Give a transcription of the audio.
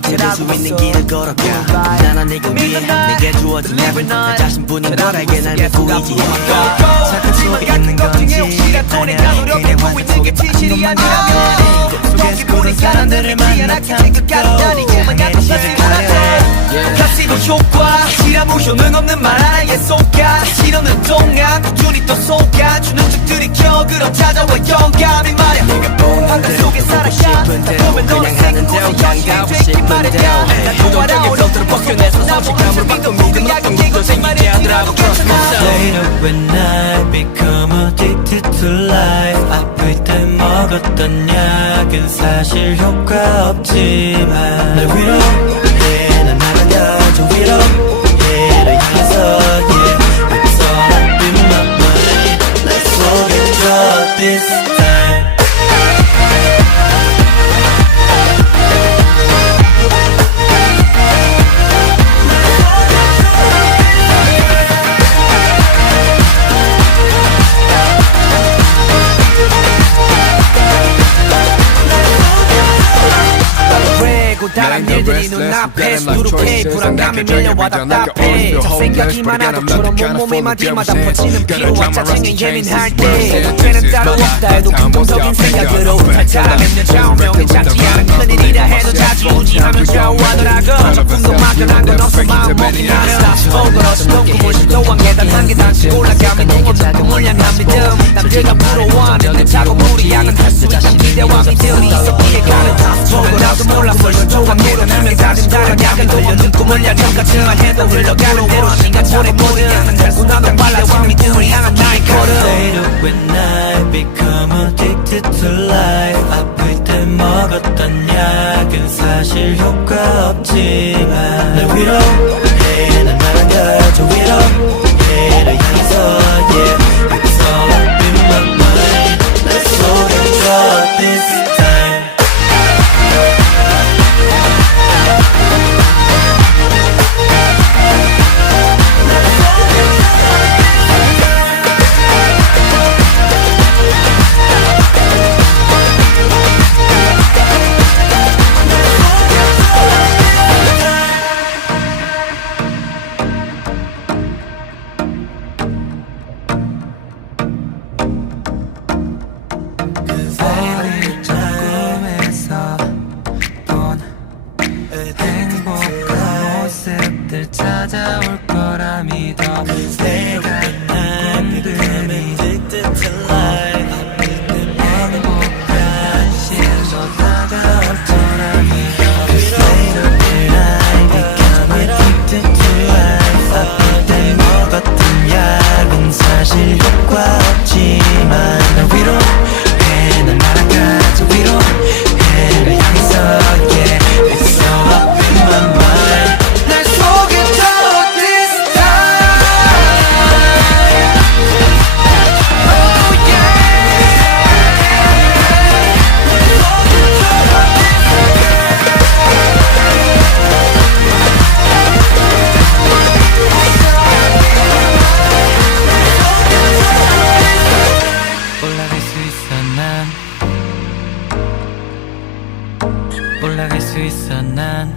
찾을 수 있는 길을 걸어가 나는 네가 위해 내게 주어진 나 자신뿐인 걸 알게 날 믿고 있지 착한 속에 있는 건지 아니야 그냥 환상 속에 빠진 것만 속에서 고른 사람들을 만나 탐구고 향해 시작하려 카시노 효과 시라무효능 없는 말 하나에 속아 시로는 동안 꾸준히 또 속아주는 죽들이 격으로 찾아와 영감이 말야 내가 보는 대로 보고 싶은 대로 그냥 하는 대로 그냥 가고 싶은 대로 부동적인 filter로 벗겨내서 솔직함으로 바꿔 믿음 없던 것도 생기게 하더라고 Trust myself Later when I become addicted to life 아플 때 먹었던 약은 사실 효과 없지만 날 위로해 난 나아가죠 위로해를 향해서 yeah It's all up in my mind Let's forget this time 다른 일들이 눈앞에 수두룩해 불안감이 밀려와 답답해 생각이만 하도처럼 온몸이 마디마다 퍼지는 피로와 짜증에 예민할 때 죄는 따로 없다 해도 긍정적인 생각으로 탈탈하면 좌우명이 작지 않은 큰일이라 해도 자지우지하면 좌우하더라고 작품도 막연한 건 없어 마음먹기 나는 보고로서 꿈을 시도한 계단 한 계단씩 올라가면 없는 꿈을 향한 믿음 남들과 부러워하는 내 작업물이 향은 할 수 있는 기대와 믿음이 있었기에 가는 보고라도 몰랐어 조각 내려놓으면 다른 약을 돌려는 꿈을 야정 같지만 해도 흘러가는 대로 시간 오래 모든 나도 발라와 믿음을 향한 나의 걸음 Later when I become addicted to life 아플 때 먹었던 약은 사실 효과 없지만 날 위로해 난 나아가죠 위로해를 향해서 yeah It's all up in my mind Let's forget this time 행복한 모습들 찾아올 거라 믿어 내가 꿈들이 addicted to life 행복한 시도 다가올 거라 믿어 Later when I become addicted to life 아플 때 먹었던 약은 사실 효과 없지만 날 위로해 난 날아가죠 위로해를 향해서 yeah It's all up in my mind Let's forget this time Oh yeah 올라갈 수 있어 난 올라갈 수 있어 난